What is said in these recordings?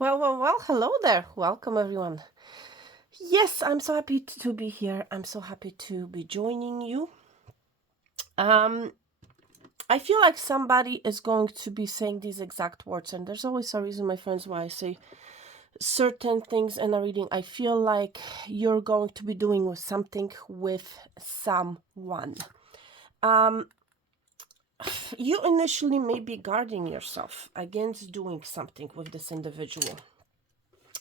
Well, hello there. Welcome, everyone. Yes, I'm so happy to be here. I'm so happy to be joining you. Um, I feel like somebody is going to be saying these exact words, and there's always a reason, my friends, why I say certain things in a reading. I feel like you're going to be doing with something with someone. Um, you initially may be guarding yourself against doing something with this individual.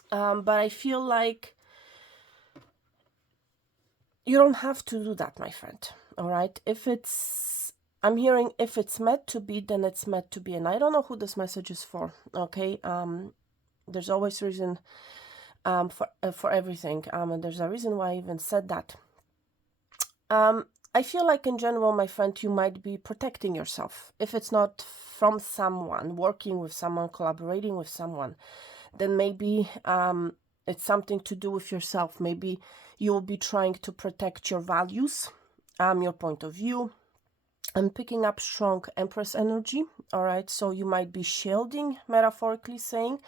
But I feel like you don't have to do that, my friend. All right. I'm hearing if it's meant to be, then it's meant to be. And I don't know who this message is for. Okay. There's always reason for everything. And there's a reason why I even said that. I feel like in general, my friend, you might be protecting yourself. If it's not from someone, working with someone, collaborating with someone, then maybe it's something to do with yourself. Maybe you'll be trying to protect your values, your point of view. I'm picking up strong Empress energy. All right. So you might be shielding, metaphorically saying,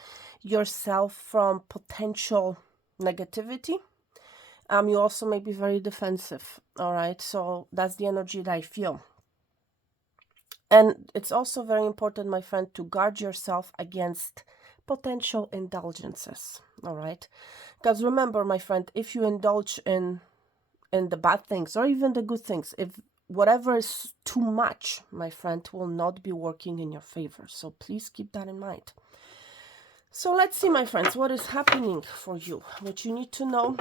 yourself from potential negativity. You also may be very defensive. All right. So that's the energy that I feel. And it's also very important, my friend, to guard yourself against potential indulgences. All right. Because remember, my friend, if you indulge in the bad things or even the good things, if whatever is too much, my friend, will not be working in your favor. So please keep that in mind. So let's see, my friends, what is happening for you, what you need to know.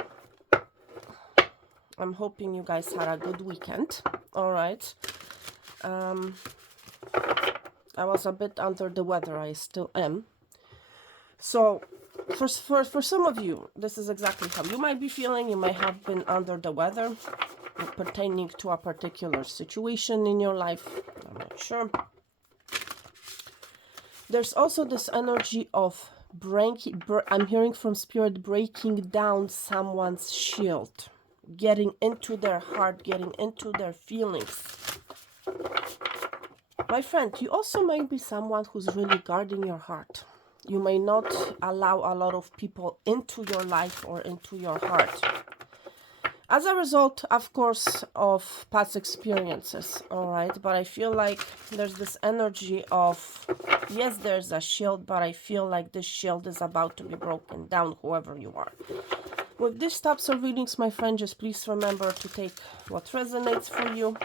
I'm hoping you guys had a good weekend. All right. I was a bit under the weather. I still am. So for some of you, this is exactly how you might be feeling. You may have been under the weather pertaining to a particular situation in your life. I'm not sure. There's also this energy of I'm hearing from spirit, breaking down someone's shield, getting into their heart, getting into their feelings. My friend, you also might be someone who's really guarding your heart. You may not allow a lot of people into your life or into your heart. As a result, of course, of past experiences, all right? But I feel like there's this energy of, yes, there's a shield, but I feel like this shield is about to be broken down, whoever you are. With these types of readings, my friend, just please remember to take what resonates for you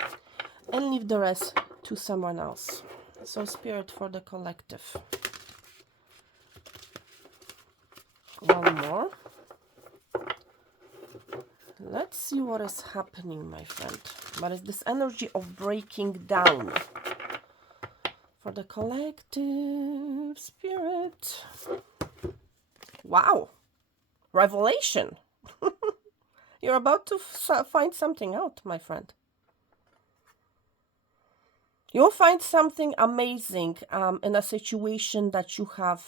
and leave the rest to someone else. So, spirit for the collective. One more. Let's see what is happening, my friend. But it's this energy of breaking down. For the collective spirit. Wow. Revelation. You're about to find something out, my friend. You'll find something amazing in a situation that you have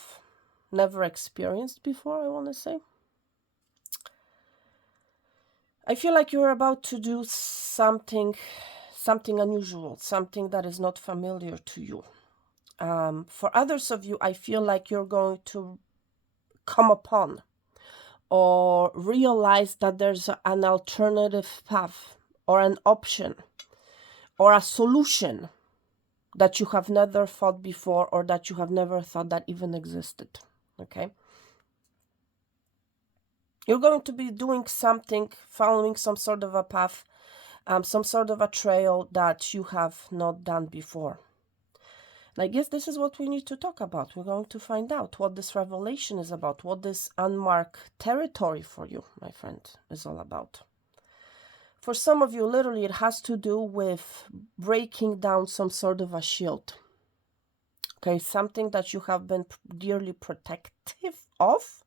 never experienced before, I want to say. I feel like you're about to do something unusual, something that is not familiar to you. For others of you, I feel like you're going to come upon or realize that there's an alternative path or an option or a solution that you have never thought before or that you have never thought that even existed. Okay? You're going to be doing something, following some sort of a path, some sort of a trail that you have not done before. And I guess this is what we need to talk about. We're going to find out what this revelation is about, what this unmarked territory for you, my friend, is all about. For some of you, literally, it has to do with breaking down some sort of a shield. Okay, something that you have been dearly protective of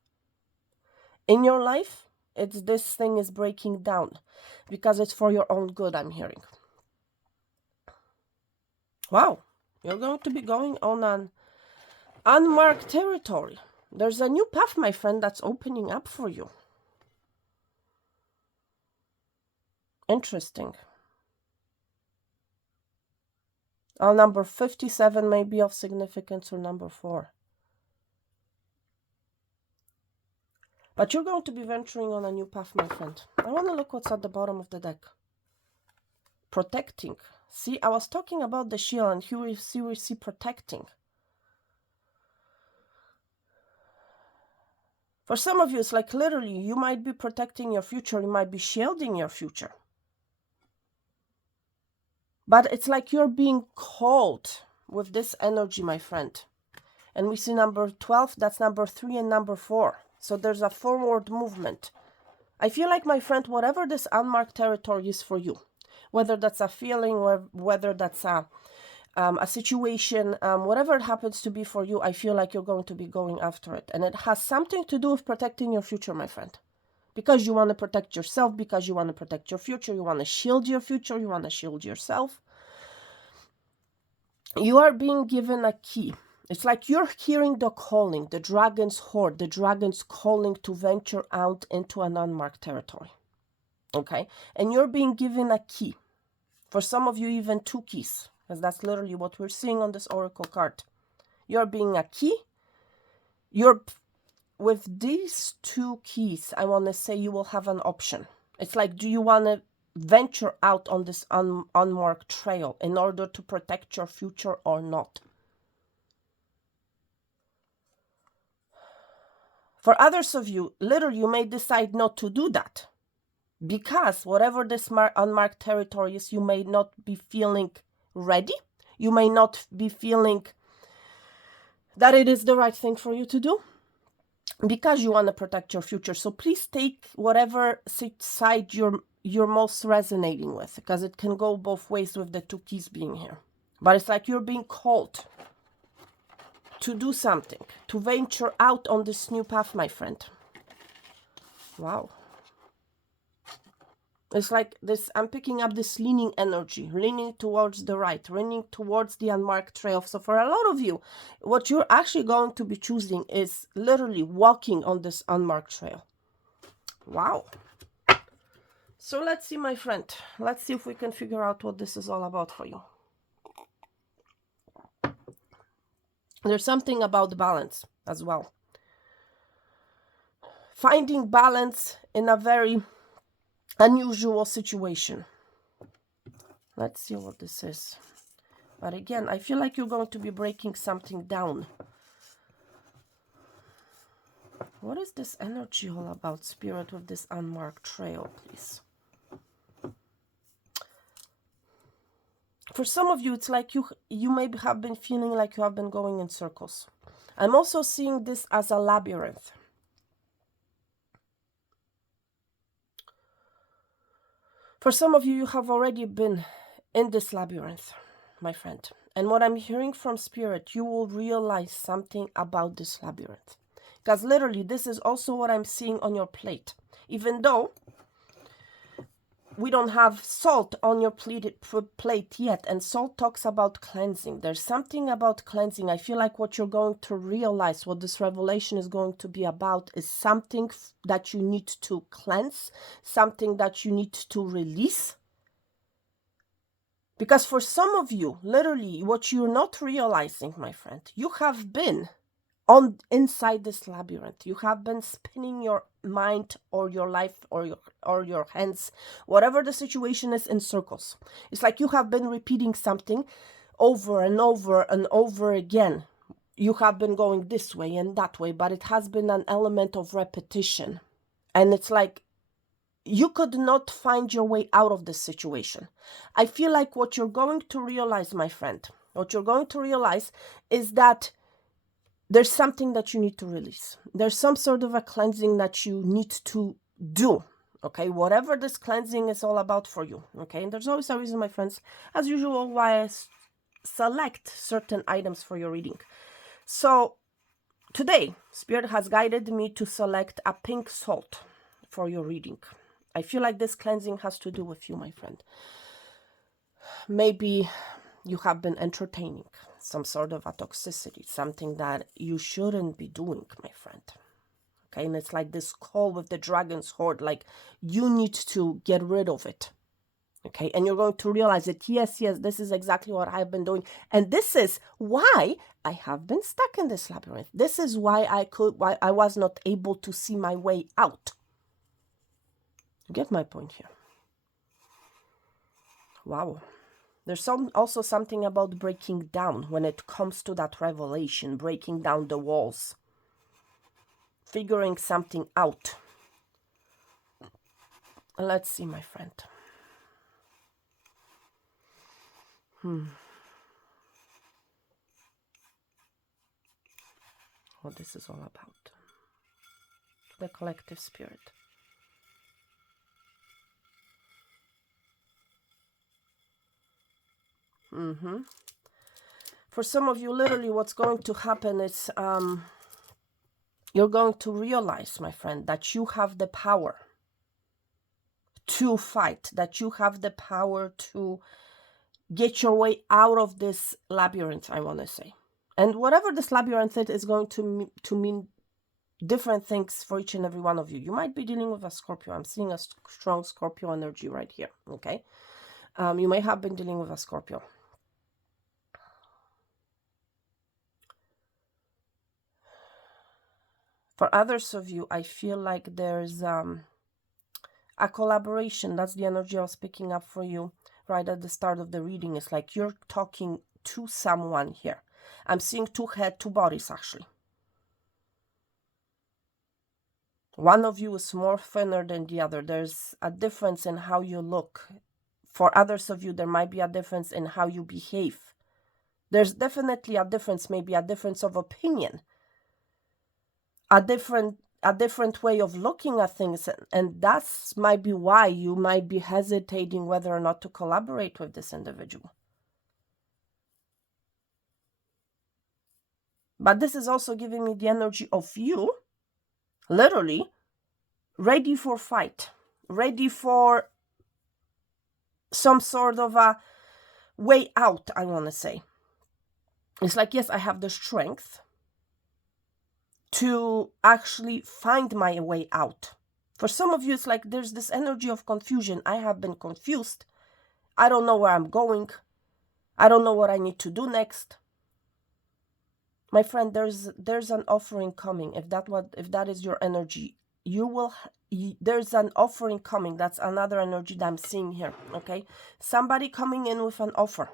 in your life. It's this thing is breaking down because it's for your own good, I'm hearing. Wow, you're going to be going on an unmarked territory. There's a new path, my friend, that's opening up for you. Interesting. Number 57 may be of significance, or number 4. But you're going to be venturing on a new path, my friend. I want to look what's at the bottom of the deck. Protecting. See, I was talking about the shield, and here we see protecting. For some of you, it's like literally, you might be protecting your future, you might be shielding your future. But it's like you're being called with this energy, my friend. And we see number 12, that's number 3 and number 4. So there's a forward movement. I feel like, my friend, whatever this unmarked territory is for you, whether that's a feeling or whether that's a situation, whatever it happens to be for you, I feel like you're going to be going after it. And it has something to do with protecting your future, my friend. Because you want to protect yourself, because you want to protect your future, you want to shield your future, you want to shield yourself. You are being given a key. It's like you're hearing the calling, the dragon's horde, the dragon's calling to venture out into an unmarked territory. Okay? And you're being given a key. For some of you, even 2 keys. Because that's literally what we're seeing on this oracle card. You're being a key. With these 2 keys, I want to say you will have an option. It's like, do you want to venture out on this unmarked trail in order to protect your future or not? For others of you, literally, you may decide not to do that. Because whatever this unmarked territory is, you may not be feeling ready. You may not be feeling that it is the right thing for you to do. Because you want to protect your future. So please take whatever side you're most resonating with. Because it can go both ways with the 2 keys being here. But it's like you're being called to do something. To venture out on this new path, my friend. Wow. It's like this, I'm picking up this leaning energy, leaning towards the right, leaning towards the unmarked trail. So for a lot of you, what you're actually going to be choosing is literally walking on this unmarked trail. Wow. So let's see, my friend. Let's see if we can figure out what this is all about for you. There's something about balance as well. Finding balance in a very unusual situation. Let's see what this is. But again, I feel like you're going to be breaking something down. What is this energy all about, Spirit, with this unmarked trail, please? For some of you, it's like you may have been feeling like you have been going in circles. I'm also seeing this as a labyrinth. For some of you, you have already been in this labyrinth, my friend. And what I'm hearing from Spirit, you will realize something about this labyrinth. Because literally, this is also what I'm seeing on your plate. Even though we don't have salt on your plate yet, and salt talks about cleansing. There's something about cleansing. I feel like what you're going to realize, what this revelation is going to be about, is something that you need to cleanse, something that you need to release. Because for some of you, literally, what you're not realizing, my friend, you have been inside this labyrinth. You have been spinning your mind or your life or your hands, whatever the situation is, in circles. It's like you have been repeating something over and over and over again. You have been going this way and that way, but it has been an element of repetition. And it's like you could not find your way out of this situation. I feel like what you're going to realize, my friend, what you're going to realize is that there's something that you need to release. There's some sort of a cleansing that you need to do. Okay, whatever this cleansing is all about for you. Okay, and there's always a reason, my friends, as usual, why I select certain items for your reading. So today, Spirit has guided me to select a pink salt for your reading. I feel like this cleansing has to do with you, my friend. Maybe you have been entertaining some sort of a toxicity, something that you shouldn't be doing, my friend. Okay, and it's like this call with the dragon's horde, like you need to get rid of it. Okay, and you're going to realize that yes, this is exactly what I've been doing, and this is why I have been stuck in this labyrinth. This is why I was not able to see my way out. You get my point here? Wow. There's also something about breaking down when it comes to that revelation, breaking down the walls, figuring something out. Let's see, my friend. What this is all about. The collective spirit. For some of you, literally what's going to happen is you're going to realize, my friend, that you have the power to fight, that you have the power to get your way out of this labyrinth, I want to say. And whatever this labyrinth is going to mean different things for each and every one of you. You might be dealing with a Scorpio. I'm seeing a strong Scorpio energy right here, okay? You may have been dealing with a Scorpio. For others of you, I feel like there's a collaboration. That's the energy I was picking up for you right at the start of the reading. It's like you're talking to someone here. I'm seeing two heads, two bodies, actually. One of you is more thinner than the other. There's a difference in how you look. For others of you, there might be a difference in how you behave. There's definitely a difference, maybe a difference of opinion. A different way of looking at things. And that's might be why you might be hesitating whether or not to collaborate with this individual. But this is also giving me the energy of you, literally, ready for fight, ready for some sort of a way out, I want to say. It's like, yes, I have the strength to actually find my way out. For some of you, it's like there's this energy of confusion. I have been confused. I don't know where I'm going. I don't know what I need to do next. My friend, there's an offering coming. If that is your energy, there's an offering coming. That's another energy that I'm seeing here, okay? Somebody coming in with an offer.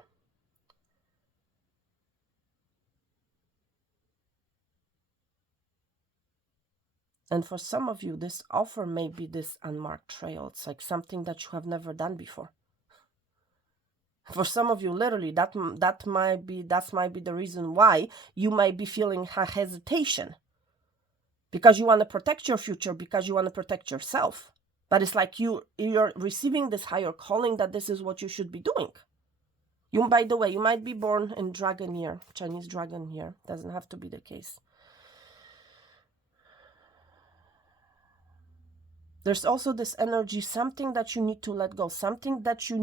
And for some of you, this offer may be this unmarked trail. It's like something that you have never done before. For some of you, literally, that might be the reason why you might be feeling hesitation. Because you want to protect your future, because you want to protect yourself. But it's like you're receiving this higher calling that this is what you should be doing. By the way, you might be born in dragon year, Chinese dragon year. Doesn't have to be the case. There's also this energy, something that you need to let go, something that you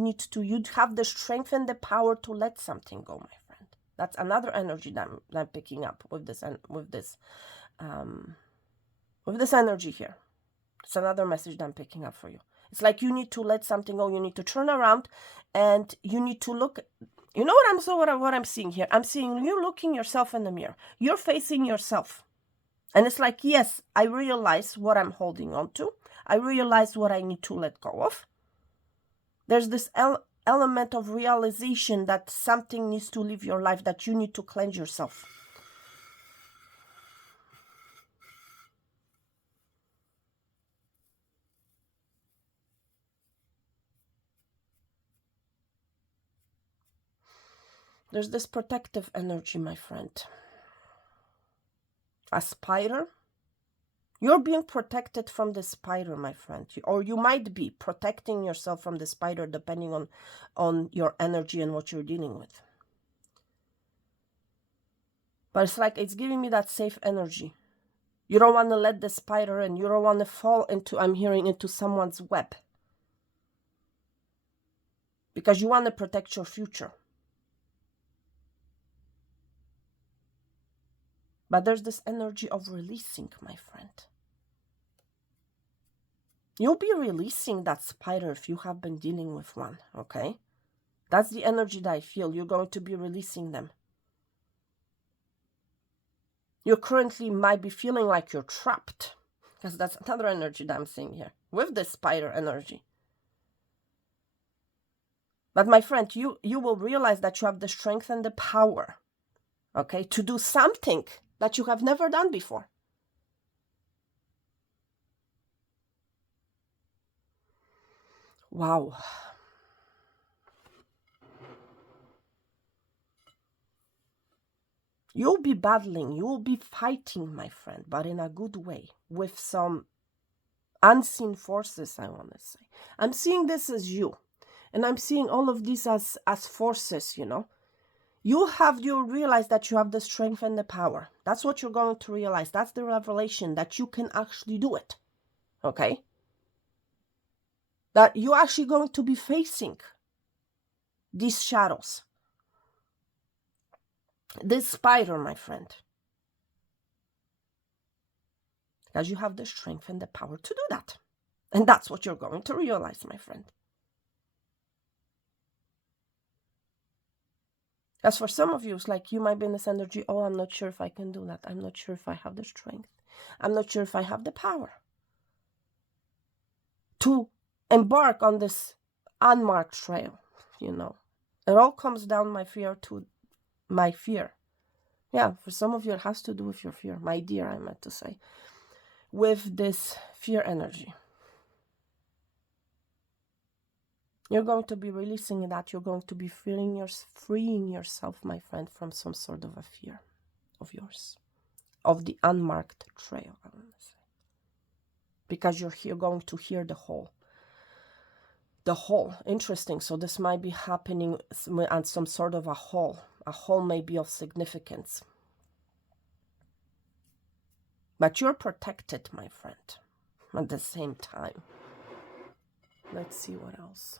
have the strength and the power to let something go, my friend. That's another energy that I'm picking up with this energy here. It's another message that I'm picking up for you. It's like you need to let something go. You need to turn around, and you need to look. You know what I'm seeing here? I'm seeing you looking yourself in the mirror. You're facing yourself. And it's like, yes, I realize what I'm holding on to. I realize what I need to let go of. There's this element of realization that something needs to leave your life, that you need to cleanse yourself. There's this protective energy, my friend. A spider. You're being protected from the spider, my friend. Or you might be protecting yourself from the spider, depending on your energy and what you're dealing with. But it's like it's giving me that safe energy. You don't want to let the spider in. You don't want to fall into someone's web. Because you want to protect your future. But there's this energy of releasing, my friend. You'll be releasing that spider if you have been dealing with one, okay? That's the energy that I feel. You're going to be releasing them. You currently might be feeling like you're trapped, because that's another energy that I'm seeing here with the spider energy. But my friend, you will realize that you have the strength and the power, okay, to do something that you have never done before. Wow. You'll be battling, you'll be fighting, my friend, but in a good way, with some unseen forces, I want to say. I'm seeing this as you, and I'm seeing all of these as forces, you know. You'll realize that you have the strength and the power. That's what you're going to realize. That's the revelation, that you can actually do it, okay? That you're actually going to be facing these shadows. This spider, my friend. Because you have the strength and the power to do that. And that's what you're going to realize, my friend. As for some of you, it's like you might be in this energy, oh, I'm not sure if I can do that. I'm not sure if I have the strength. I'm not sure if I have the power to embark on this unmarked trail, you know. It all comes down, my fear, to my fear. Yeah, for some of you, it has to do with your fear. My dear, I meant to say. With this fear energy. You're going to be releasing that. You're going to be freeing yourself, my friend, from some sort of a fear of yours, of the unmarked trail, I want to say. Because you're going to hear the whole. Interesting. So this might be happening on some sort of a whole. A whole may be of significance. But you're protected, my friend, at the same time. Let's see what else.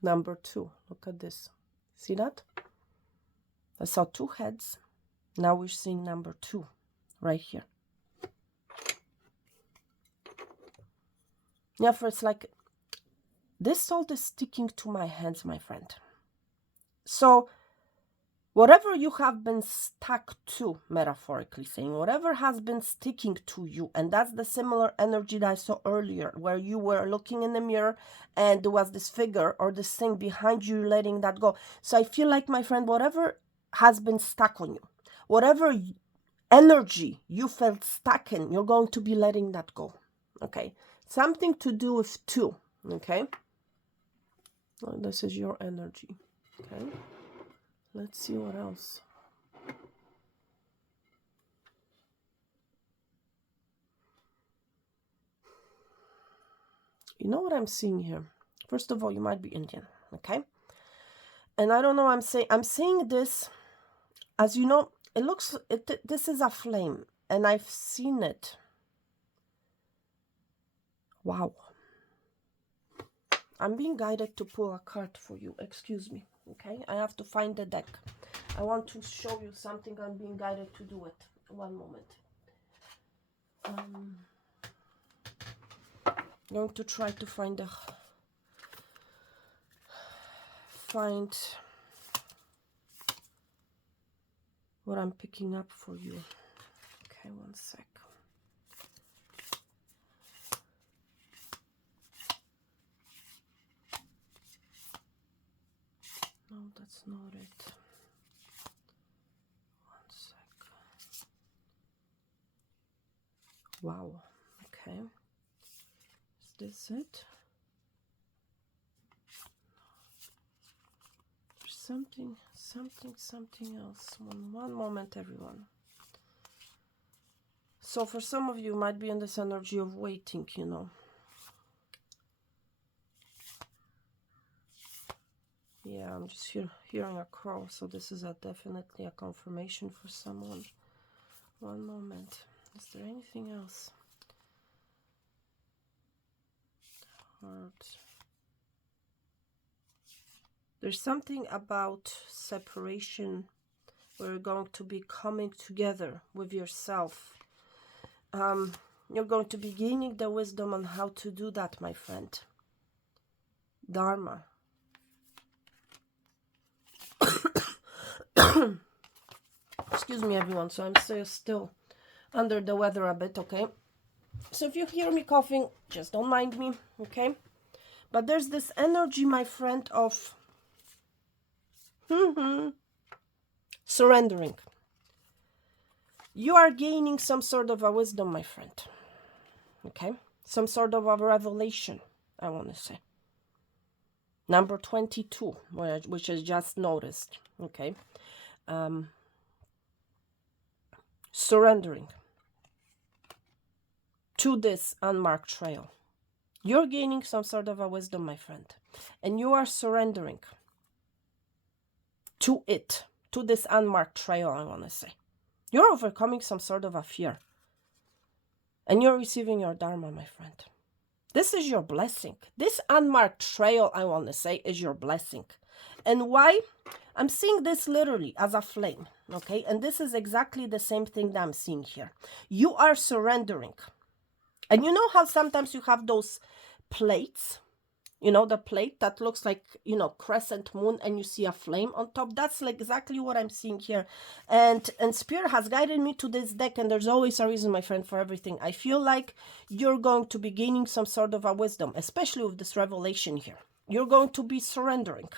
Number 2. Look at this. See that? I saw 2 heads. Now we're seeing number 2 right here. Yeah, for it's like this salt is sticking to my hands, my friend. So whatever you have been stuck to, metaphorically saying, whatever has been sticking to you, and that's the similar energy that I saw earlier, where you were looking in the mirror and there was this figure or this thing behind you, letting that go. So I feel like, my friend, whatever has been stuck on you, whatever energy you felt stuck in, you're going to be letting that go, okay? Something to do with 2, okay? Well, this is your energy, okay? Let's see what else. You know what I'm seeing here? First of all, you might be Indian, okay? And I don't know, I'm seeing this, as you know, this is a flame, and I've seen it. Wow. I'm being guided to pull a card for you. Excuse me, okay? I have to find the deck. I want to show you something. I'm being guided to do it. One moment. I'm going to try to find what I'm picking up for you. Okay, one sec. No, that's not it. One sec. Wow. Okay. Is this it? Something else. One moment, everyone. So for some of you, might be in this energy of waiting, you know. Yeah, I'm just hearing a crow, so this is definitely a confirmation for someone. One moment. Is there anything else? Heart. There's something about separation. We're going to be coming together with yourself. You're going to be gaining the wisdom on how to do that, my friend. Dharma. Excuse me, everyone. So I'm still under the weather a bit, okay? So if you hear me coughing, just don't mind me, okay? But there's this energy, my friend, of surrendering. You are gaining some sort of a wisdom, my friend, okay? Some sort of a revelation, I want to say. Number 22, which is just noticed, okay? Surrendering to this unmarked trail. You're gaining some sort of a wisdom, my friend, and you are surrendering to it, to this unmarked trail, I want to say. You're overcoming some sort of a fear, and you're receiving your Dharma, my friend. This is your blessing. This unmarked trail, I want to say, is your blessing. And why? I'm seeing this literally as a flame, okay? And this is exactly the same thing that I'm seeing here. You are surrendering. And you know how sometimes you have those plates, you know, the plate that looks like, you know, crescent moon, and you see a flame on top? That's like exactly what I'm seeing here. And Spirit has guided me to this deck, and there's always a reason, my friend, for everything. I feel like you're going to be gaining some sort of a wisdom, especially with this revelation here. You're going to be surrendering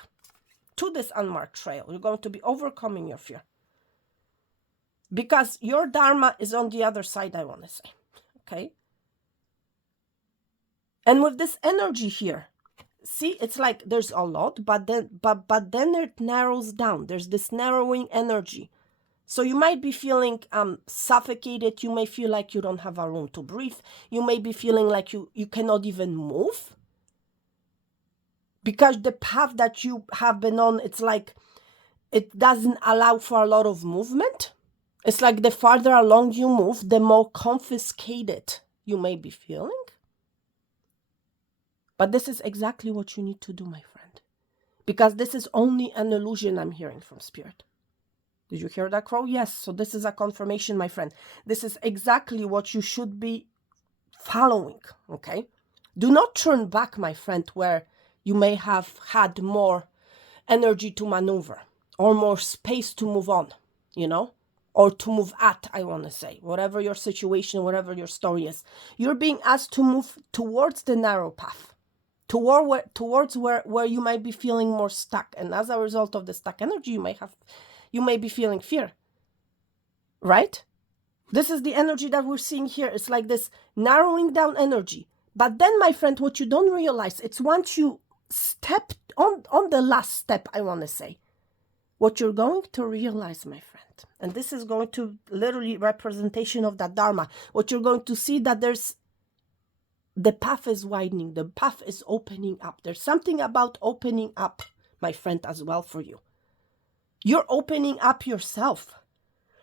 to this unmarked trail. You're going to be overcoming your fear. Because your Dharma is on the other side, I want to say. Okay? And with this energy here, see, it's like there's a lot, but then it narrows down. There's this narrowing energy. So you might be feeling suffocated. You may feel like you don't have a room to breathe. You may be feeling like you cannot even move. Because the path that you have been on, it's like it doesn't allow for a lot of movement. It's like the farther along you move, the more confiscated you may be feeling. But this is exactly what you need to do, my friend. Because this is only an illusion I'm hearing from Spirit. Did you hear that, Crow? Yes. So this is a confirmation, my friend. This is exactly what you should be following, okay? Do not turn back, my friend, where you may have had more energy to maneuver or more space to move on, you know? Or to move at, I want to say. Whatever your situation, whatever your story is. You're being asked to move towards the narrow path. Towards where you might be feeling more stuck, and as a result of the stuck energy, you may be feeling fear, right? This is the energy that we're seeing here. It's like this narrowing down energy. But then, my friend, what you don't realize, it's once you step on the last step, I want to say, what you're going to realize, my friend, and this is going to literally representation of that Dharma, what you're going to see that the path is widening. The path is opening up. There's something about opening up, my friend, as well for you. You're opening up yourself.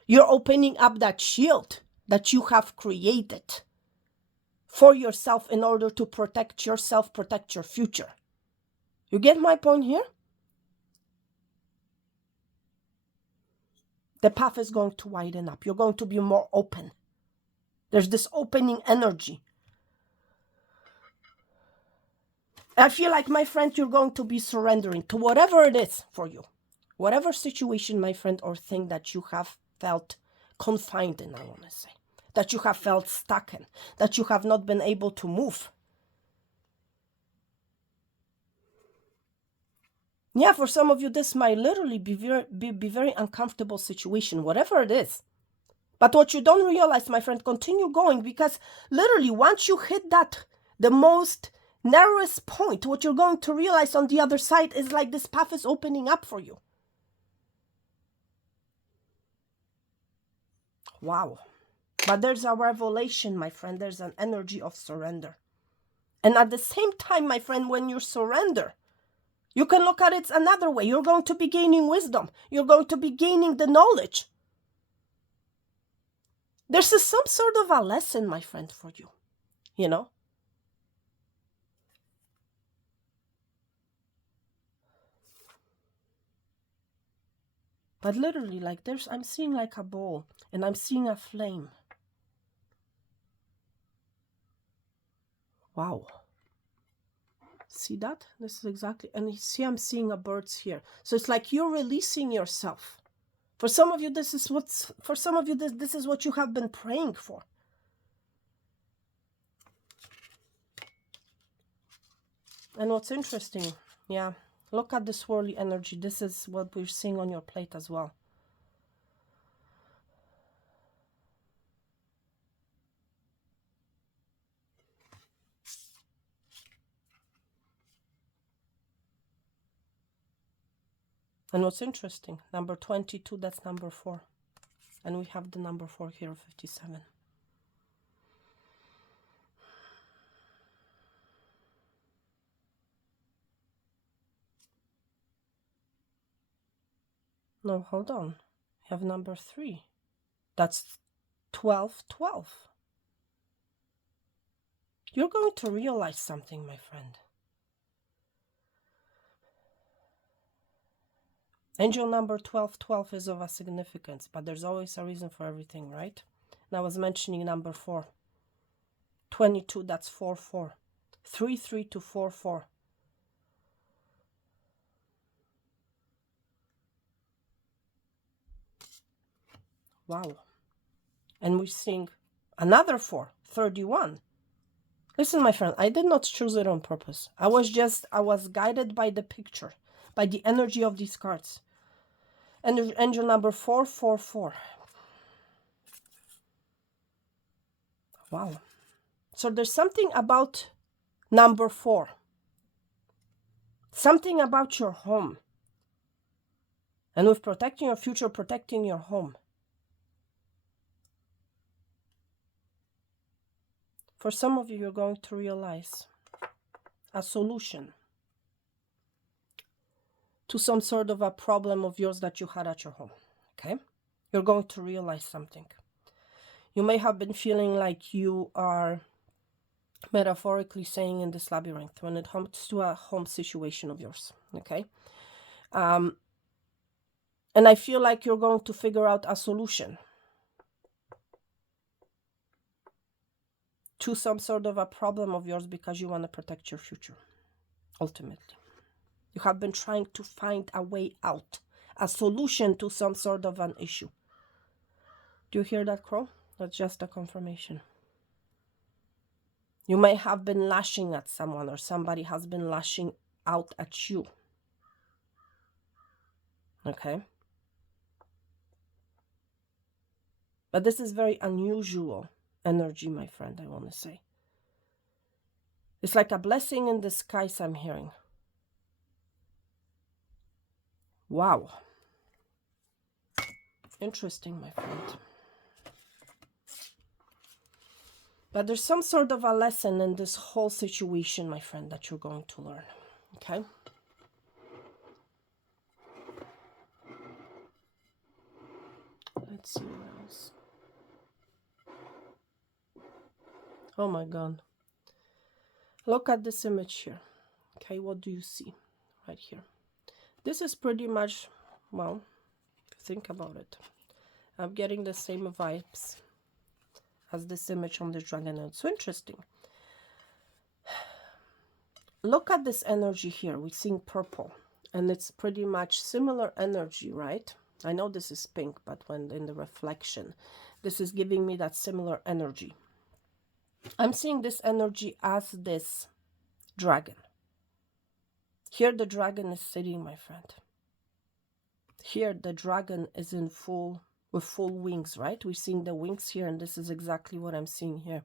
You're opening up that shield that you have created for yourself in order to protect yourself, protect your future. You get my point here? The path is going to widen up. You're going to be more open. There's this opening energy. I feel like, my friend, you're going to be surrendering to whatever it is for you. Whatever situation, my friend, or thing that you have felt confined in, I want to say. That you have felt stuck in. That you have not been able to move. Yeah, for some of you, this might literally be very uncomfortable situation, whatever it is. But what you don't realize, my friend, continue going, because literally once you hit that, the most narrowest point, what you're going to realize on the other side is like this path is opening up for you. Wow. But there's a revelation, my friend. There's an energy of surrender. And at the same time, my friend, when you surrender, you can look at it another way. You're going to be gaining wisdom. You're going to be gaining the knowledge. There's some sort of a lesson, my friend, for you. You know? But literally, like I'm seeing like a bowl, and I'm seeing a flame. Wow. See that? This is exactly, and you see I'm seeing a birds here. So it's like you're releasing yourself. For some of you, this is this is what you have been praying for. And what's interesting, yeah, look at the swirly energy. This is what we're seeing on your plate as well. And what's interesting, number 22, that's number 4. And we have the number 4 here, 57. No, hold on. You have number 3. That's 12, 12. You're going to realize something, my friend. Angel number 12, 12 is of a significance, but there's always a reason for everything, right? And I was mentioning number 4. 22, that's 4, 4. 3, 3 to 4, 4. Wow. And we're seeing another 4, 31. Listen, my friend, I did not choose it on purpose. I was guided by the picture, by the energy of these cards. And angel number 4, 4, 4. Wow. So there's something about number 4. Something about your home. And with protecting your future, protecting your home. For some of you, you're going to realize a solution to some sort of a problem of yours that you had at your home. Okay? You're going to realize something. You may have been feeling like you are metaphorically saying in this labyrinth when it comes to a home situation of yours. Okay? And I feel like you're going to figure out a solution to some sort of a problem of yours because you want to protect your future, ultimately. You have been trying to find a way out, a solution to some sort of an issue. Do you hear that, Crow? That's just a confirmation. You may have been lashing at someone, or somebody has been lashing out at you. Okay? But this is very unusual energy, my friend, I want to say. It's like a blessing in disguise I'm hearing. Wow. Interesting, my friend. But there's some sort of a lesson in this whole situation, my friend, that you're going to learn. Okay? Let's see what else. Oh my God. Look at this image here. Okay, what do you see right here? This is pretty much, well, think about it. I'm getting the same vibes as this image on the dragon. It's so interesting. Look at this energy here. We're seeing purple. And it's pretty much similar energy, right? I know this is pink, but when in the reflection, this is giving me that similar energy. I'm seeing this energy as this dragon. Here the dragon is sitting, my friend. Here the dragon is in with full wings, right? We're seeing the wings here, and this is exactly what I'm seeing here.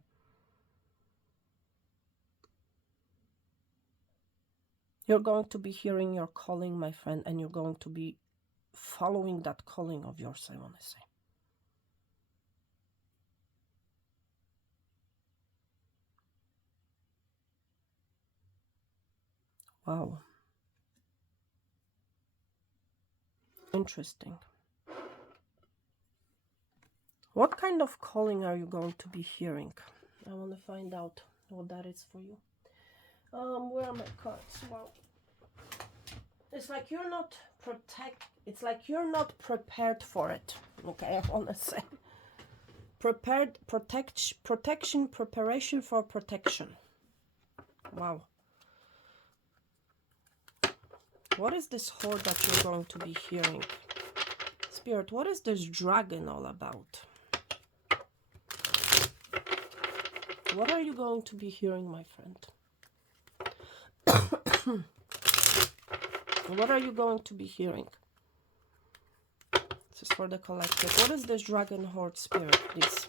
You're going to be hearing your calling, my friend, and you're going to be following that calling of yours, I want to say. Wow. Interesting. What kind of calling are you going to be hearing? I want to find out what that is for you. Where are my cards? Well, it's like you're not prepared for it. Okay, I want to say. Preparation, preparation for protection. Wow. What is this horde that you're going to be hearing? Spirit, what is this dragon all about? What are you going to be hearing, my friend? What are you going to be hearing? This is for the collective. What is this dragon horde, Spirit, please?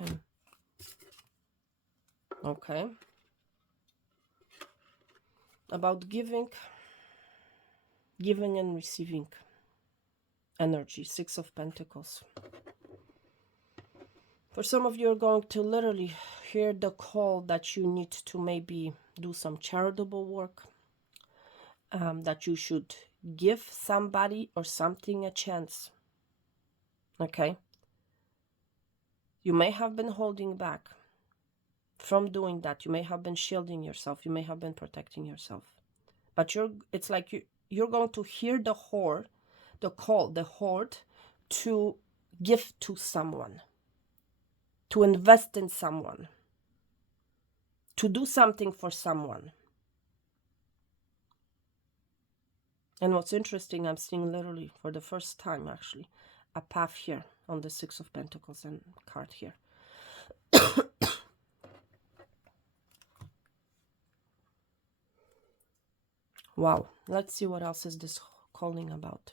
Okay. Okay. About giving and receiving energy. 6 of Pentacles. For some of you are going to literally hear the call that you need to maybe do some charitable work, that you should give somebody or something a chance. Okay? You may have been holding back from doing that. You may have been shielding yourself. You may have been protecting yourself. But it's like you're going to hear the horde, the call, the horde to give to someone, to invest in someone, to do something for someone. And what's interesting, I'm seeing literally for the first time actually a path here on the 6 of Pentacles and card here. Wow, let's see what else is this calling about.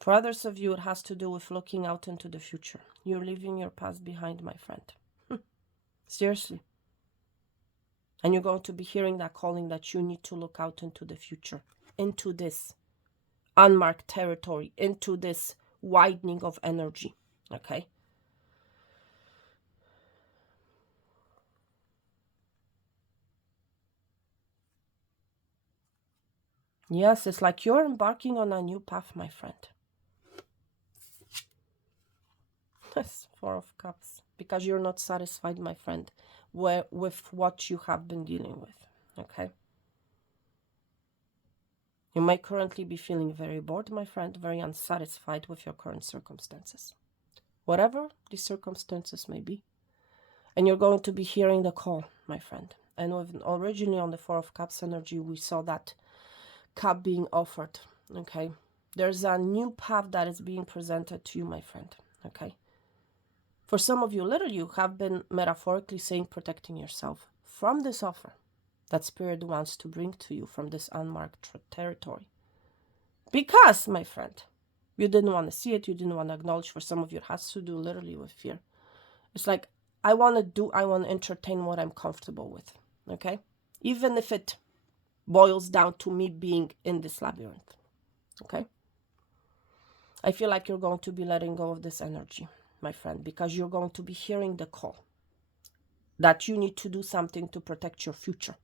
For others of you, it has to do with looking out into the future. You're leaving your past behind, my friend. Seriously. And you're going to be hearing that calling that you need to look out into the future, into this unmarked territory, into this widening of energy. Okay? Yes, it's like you're embarking on a new path, my friend. That's 4 of Cups. Because you're not satisfied, my friend, with what you have been dealing with. Okay? You may currently be feeling very bored, my friend, very unsatisfied with your current circumstances. Whatever these circumstances may be. And you're going to be hearing the call, my friend. And originally on the 4 of Cups energy, we saw that cup being offered. Okay? There's a new path that is being presented to you, my friend. Okay? For some of you, literally, you have been metaphorically saying protecting yourself from this offer that Spirit wants to bring to you from this unmarked territory. Because, my friend, you didn't want to see it, you didn't want to acknowledge. For some of you, it has to do literally with fear. It's like, I want to entertain what I'm comfortable with, okay? Even if it boils down to me being in this labyrinth, okay? I feel like you're going to be letting go of this energy, my friend, because you're going to be hearing the call that you need to do something to protect your future,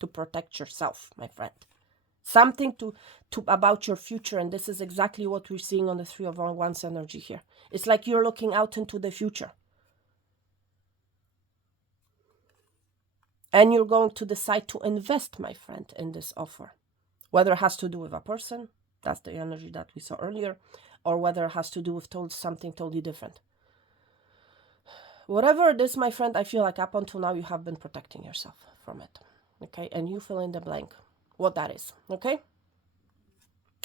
to protect yourself, my friend. Something to about your future, and this is exactly what we're seeing on the 3 of Wands energy here. It's like you're looking out into the future. And you're going to decide to invest, my friend, in this offer. Whether it has to do with a person, that's the energy that we saw earlier, or whether it has to do with something totally different. Whatever it is, my friend, I feel like up until now you have been protecting yourself from it. Okay, and you fill in the blank what that is. Okay,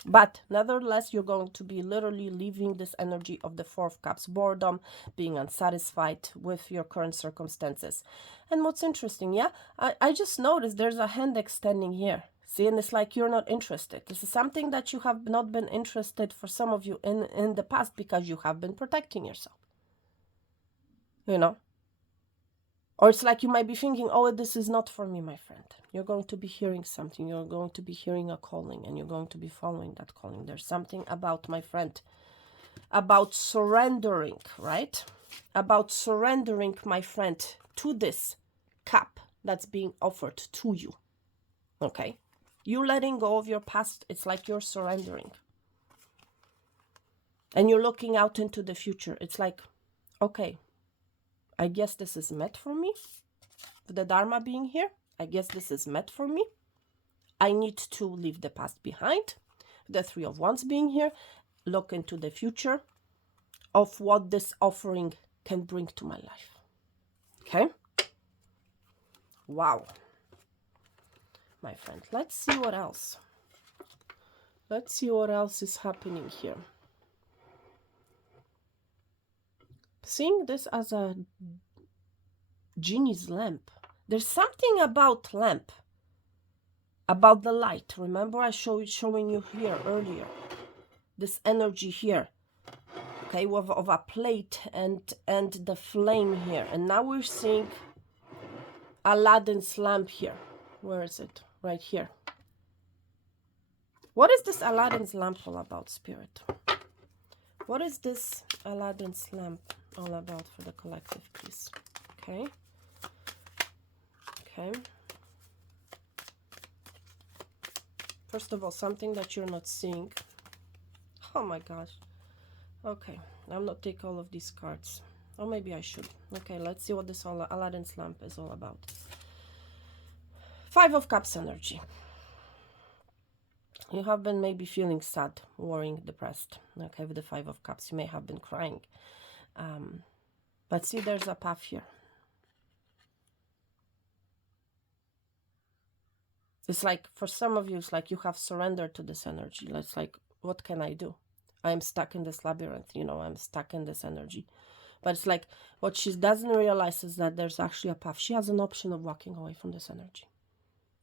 but nevertheless, you're going to be literally leaving this energy of the 4 of Cups, boredom, being unsatisfied with your current circumstances. And what's interesting, yeah, I just noticed there's a hand extending here. See, and it's like you're not interested. This is something that you have not been interested for some of you in the past because you have been protecting yourself. You know? Or it's like you might be thinking, oh, this is not for me, my friend. You're going to be hearing something. You're going to be hearing a calling, and you're going to be following that calling. There's something about, my friend, about surrendering, right? About surrendering, my friend, to this cup that's being offered to you. Okay? You're letting go of your past. It's like you're surrendering. And you're looking out into the future. It's like, okay, I guess this is meant for me. The Dharma being here, I guess this is meant for me. I need to leave the past behind. The 3 of Wands being here, look into the future of what this offering can bring to my life. Okay? Wow. My friend, let's see what else. Let's see what else is happening here. Seeing this as a genie's lamp. There's something about lamp, about the light. Remember I showing you here earlier. This energy here. Okay, of a plate and the flame here. And now we're seeing Aladdin's lamp here. Where is it? Right here. What is this Aladdin's lamp all about, Spirit? What is this Aladdin's lamp all about for the collective, please? Okay. Okay. First of all, something that you're not seeing. Oh my gosh. Okay, I'm not take all of these cards. Or maybe I should. Okay, let's see what this Aladdin's lamp is all about. Five of Cups energy. You have been maybe feeling sad, worrying, depressed. Okay, with the Five of Cups, you may have been crying. But see, there's a path here. It's like, for some of you, it's like you have surrendered to this energy. It's like, what can I do? I'm stuck in this labyrinth, you know, I'm stuck in this energy. But it's like, what she doesn't realize is that there's actually a path. She has an option of walking away from this energy.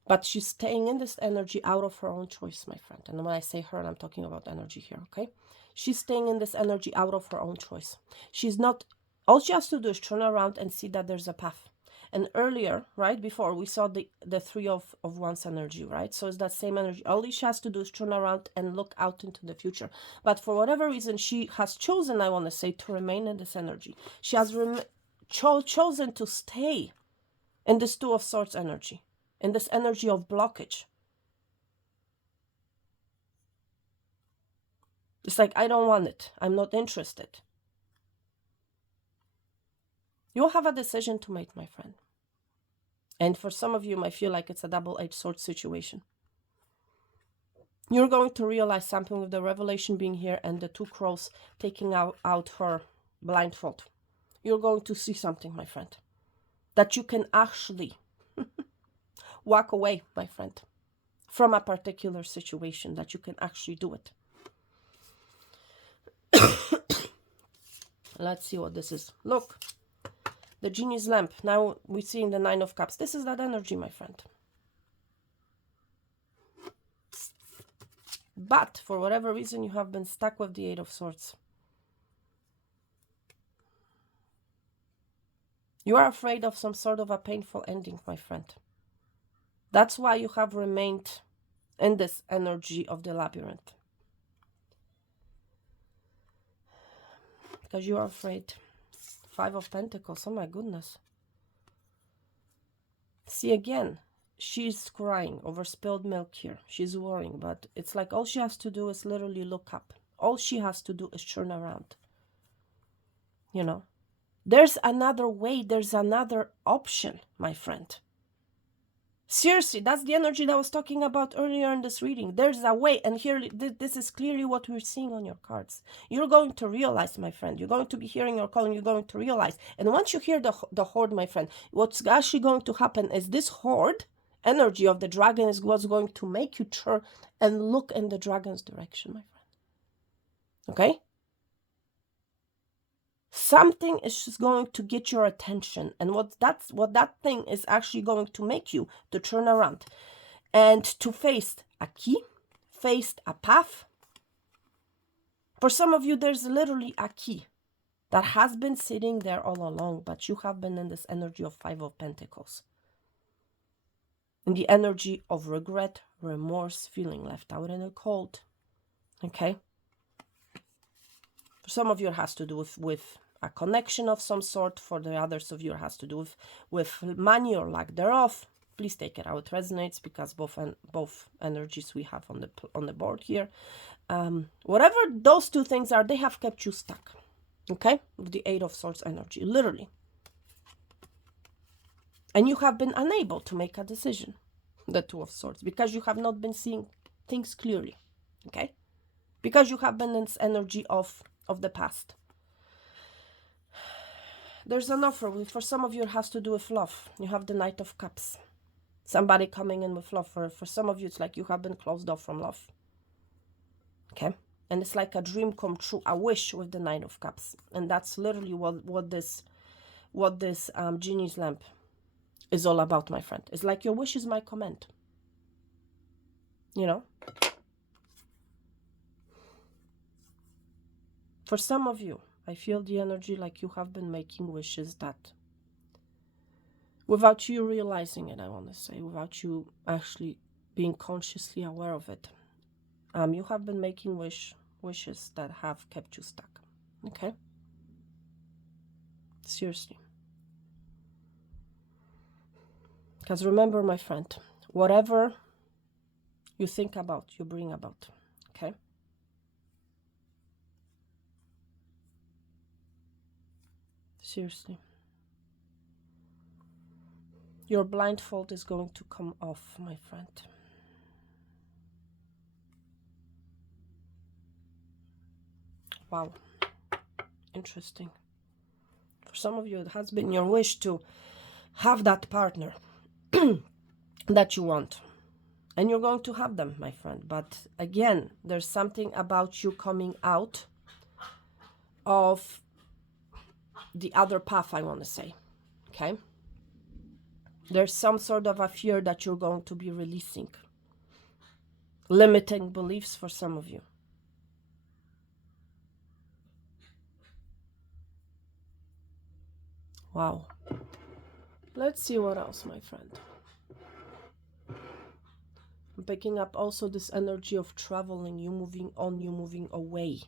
But she's staying in this energy out of her own choice, my friend. And when I say her, I'm talking about energy here, okay? She's staying in this energy out of her own choice. She's not, all she has to do is turn around and see that there's a path. And earlier, right, before, we saw the Three of Wands energy, right? So it's that same energy. All she has to do is turn around and look out into the future. But for whatever reason, she has chosen, I want to say, to remain in this energy. She has chosen to stay in this Two of Swords energy, in this energy of blockage. It's like, I don't want it. I'm not interested. You'll have a decision to make, my friend. And for some of you, might feel like it's a double-edged sword situation. You're going to realize something with the revelation being here and the two crows taking out her blindfold. You're going to see something, my friend, that you can actually walk away, my friend, from a particular situation, that you can actually do it. Let's see what this is. Look. The genie's lamp. Now we're seeing the Nine of Cups. This is that energy, my friend. But for whatever reason, you have been stuck with the Eight of Swords. You are afraid of some sort of a painful ending, my friend. That's why you have remained in this energy of the labyrinth. Because you are afraid. Five of Pentacles, oh my goodness. See, again, she's crying over spilled milk here. She's worrying, but it's like all she has to do is literally look up. All she has to do is turn around. You know, there's another way, there's another option, my friend. Seriously, that's the energy that I was talking about earlier in this reading. There's a way, and here, this is clearly what we're seeing on your cards. You're going to realize, my friend, you're going to be hearing your calling, you're going to realize. And once you hear the horde, my friend, what's actually going to happen is this horde energy of the dragon is what's going to make you turn and look in the dragon's direction, my friend. Okay? Something is just going to get your attention, and what that thing is actually going to make you to turn around and to face a key, face a path. For some of you, there's literally a key that has been sitting there all along, but you have been in this energy of Five of Pentacles, in the energy of regret, remorse, feeling left out in the cold. Okay? For some of you, it has to do with a connection of some sort. For the others of you, it has to do with money or lack thereof. Please take it how it resonates, because both energies we have on the board here. Whatever those two things are, they have kept you stuck. Okay? With the Eight of Swords energy, literally. And you have been unable to make a decision, the Two of Swords, because you have not been seeing things clearly. Okay? because you have balance energy of the past. There's an offer. For some of you, it has to do with love. You have the Knight of Cups. Somebody coming in with love. For some of you, it's like you have been closed off from love. Okay? And it's like a dream come true, a wish with the Knight of Cups. And that's literally what this genie's lamp is all about, my friend. It's like your wish is my command. You know? For some of you, I feel the energy like you have been making wishes that, without you realizing it, I want to say, without you actually being consciously aware of it, you have been making wishes that have kept you stuck. Okay? Seriously. Because remember, my friend, whatever you think about, you bring about. Okay? Seriously. Your blindfold is going to come off, my friend. Wow. Interesting. For some of you, it has been your wish to have that partner that you want. And you're going to have them, my friend. But again, there's something about you coming out of the other path, I want to say. Okay? There's some sort of a fear that you're going to be releasing. Limiting beliefs for some of you. Wow. Let's see what else, my friend. I'm picking up also this energy of traveling, you moving on, you moving away.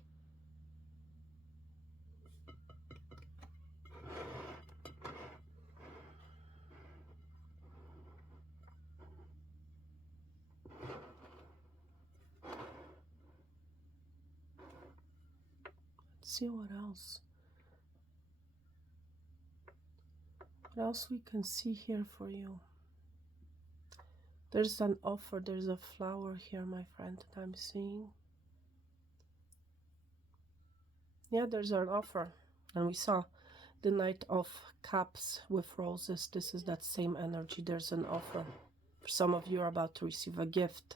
Let's see what else. What else we can see here for you? There's an offer, there's a flower here, my friend, that I'm seeing. Yeah, there's an offer. And we saw the Knight of Cups with roses. This is that same energy. There's an offer. For some of you are about to receive a gift.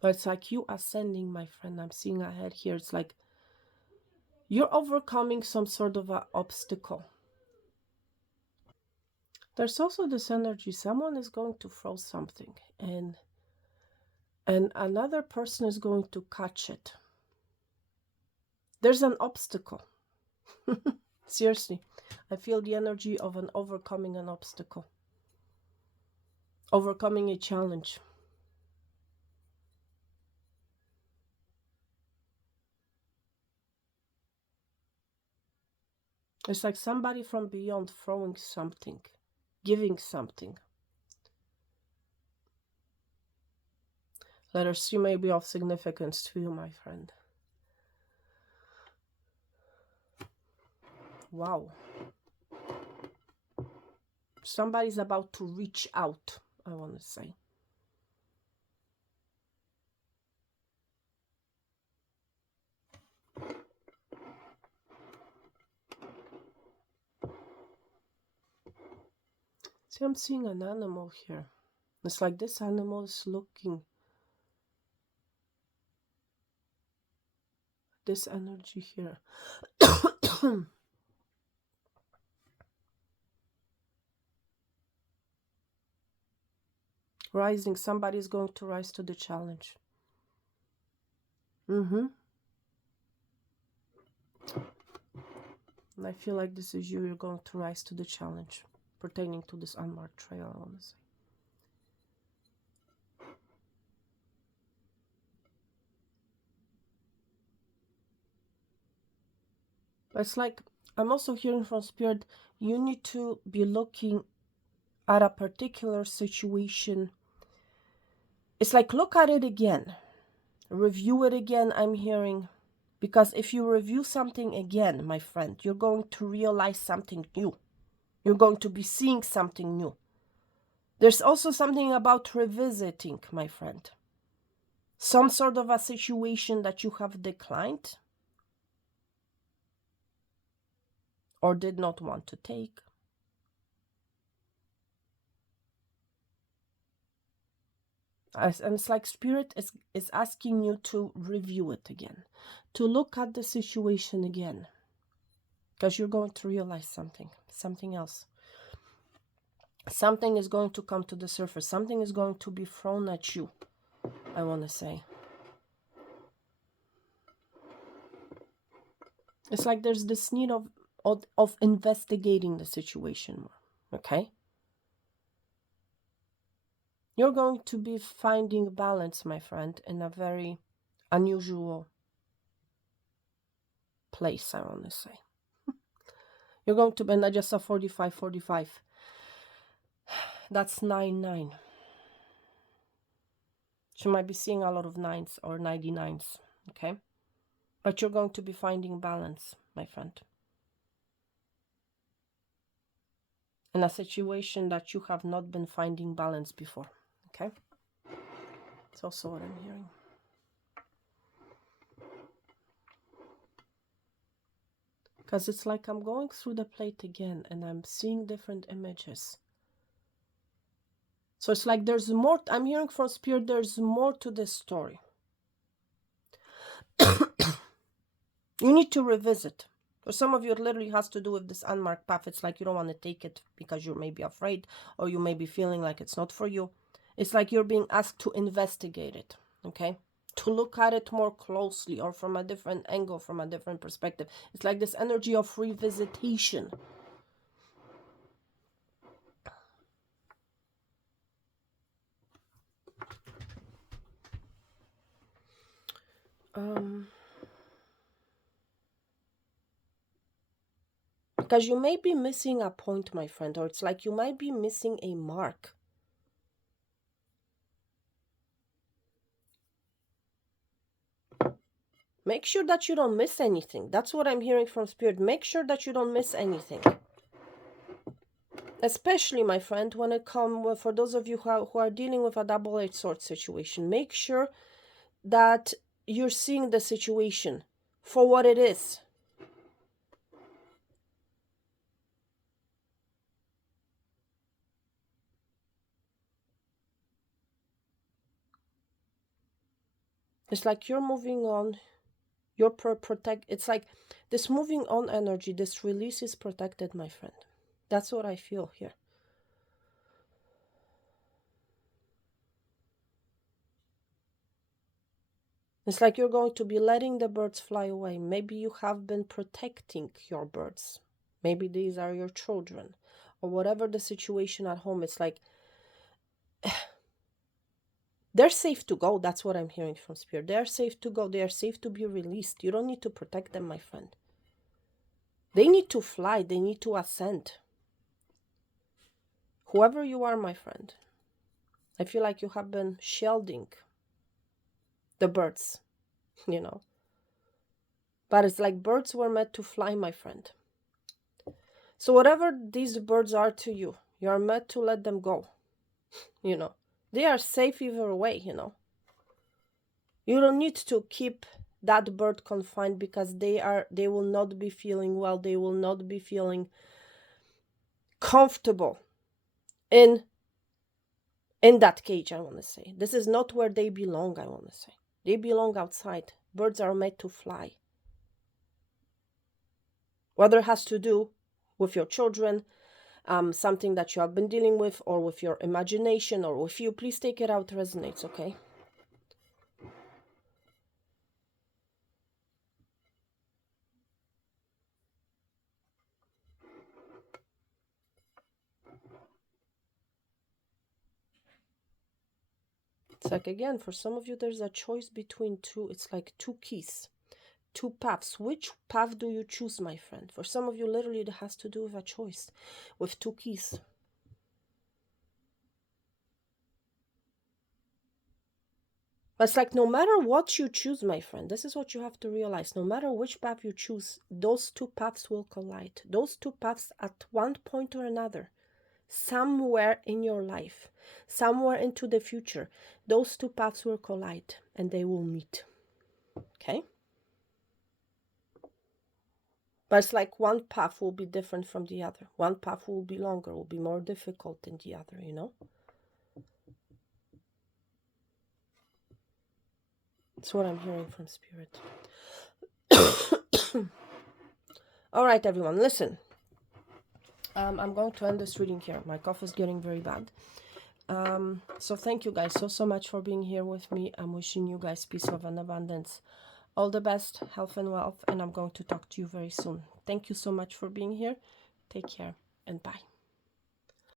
But it's like you ascending, my friend. I'm seeing ahead here. It's like you're overcoming some sort of an obstacle. There's also this energy. Someone is going to throw something and another person is going to catch it. There's an obstacle. Seriously, I feel the energy of an overcoming an obstacle. Overcoming a challenge. It's like somebody from beyond throwing something, giving something. Letter C may be of significance to you, my friend. Wow. Somebody's about to reach out, I want to say. See, I'm seeing an animal here. It's like this animal is looking. This energy here. Rising. Somebody is going to rise to the challenge. And I feel like this is you. You're going to rise to the challenge pertaining to this unmarked trail, I want to say. It's like, I'm also hearing from Spirit, you need to be looking at a particular situation. It's like, look at it again. Review it again, I'm hearing. Because if you review something again, my friend, you're going to realize something new. You're going to be seeing something new. There's also something about revisiting, my friend. Some sort of a situation that you have declined or did not want to take. And it's like Spirit is asking you to review it again, to look at the situation again, because you're going to realize something else. Something is going to come to the surface. Something is going to be thrown at you, I want to say. It's like there's this need of investigating the situation more, okay? You're going to be finding balance, my friend, in a very unusual place, I want to say. You're going to be not just a 45. That's 9. You might be seeing a lot of 9s or 99s, okay? But you're going to be finding balance, my friend. In a situation that you have not been finding balance before, okay? It's also what I'm hearing. Because it's like I'm going through the plate again and I'm seeing different images. So it's like there's more, I'm hearing from Spirit, there's more to this story. You need to revisit. For some of you, it literally has to do with this unmarked path. It's like you don't want to take it because you're maybe afraid or you may be feeling like it's not for you. It's like you're being asked to investigate it, okay? To look at it more closely or from a different angle, from a different perspective. It's like this energy of revisitation. Because you may be missing a point, my friend, or it's like you might be missing a mark. Make sure that you don't miss anything. That's what I'm hearing from Spirit. Make sure that you don't miss anything. Especially, my friend, when it comes, for those of you who are dealing with a double-edged sword situation, make sure that you're seeing the situation for what it is. It's like you're moving on. You're it's like this moving on energy, this release is protected, my friend. That's what I feel here. It's like you're going to be letting the birds fly away. Maybe you have been protecting your birds. Maybe these are your children. Or whatever the situation at home. It's like they're safe to go. That's what I'm hearing from Spirit. They're safe to go. They are safe to be released. You don't need to protect them, my friend. They need to fly. They need to ascend. Whoever you are, my friend, I feel like you have been shielding the birds, you know. But it's like birds were meant to fly, my friend. So whatever these birds are to you, you are meant to let them go, you know. They are safe either way, you know. You don't need to keep that bird confined because they will not be feeling well. They will not be feeling comfortable in that cage, I want to say. This is not where they belong, I want to say. They belong outside. Birds are made to fly. Whether it has to do with your children, something that you have been dealing with, or with your imagination, or with you, please take it out, resonates, okay? It's like, again, for some of you, there's a choice between two. It's like two keys, two paths. Which path do you choose, my friend? For some of you, literally, it has to do with a choice, with two keys. It's like no matter what you choose, my friend, this is what you have to realize. No matter which path you choose, those two paths will collide. Those two paths at one point or another, somewhere in your life, somewhere into the future, those two paths will collide and they will meet. Okay? But it's like one path will be different from the other. One path will be longer, will be more difficult than the other, you know? That's what I'm hearing from Spirit. All right, everyone, listen. I'm going to end this reading here. My cough is getting very bad. So thank you guys so much for being here with me. I'm wishing you guys peace, love, and abundance. All the best, health and wealth, and I'm going to talk to you very soon. Thank you so much for being here. Take care and bye.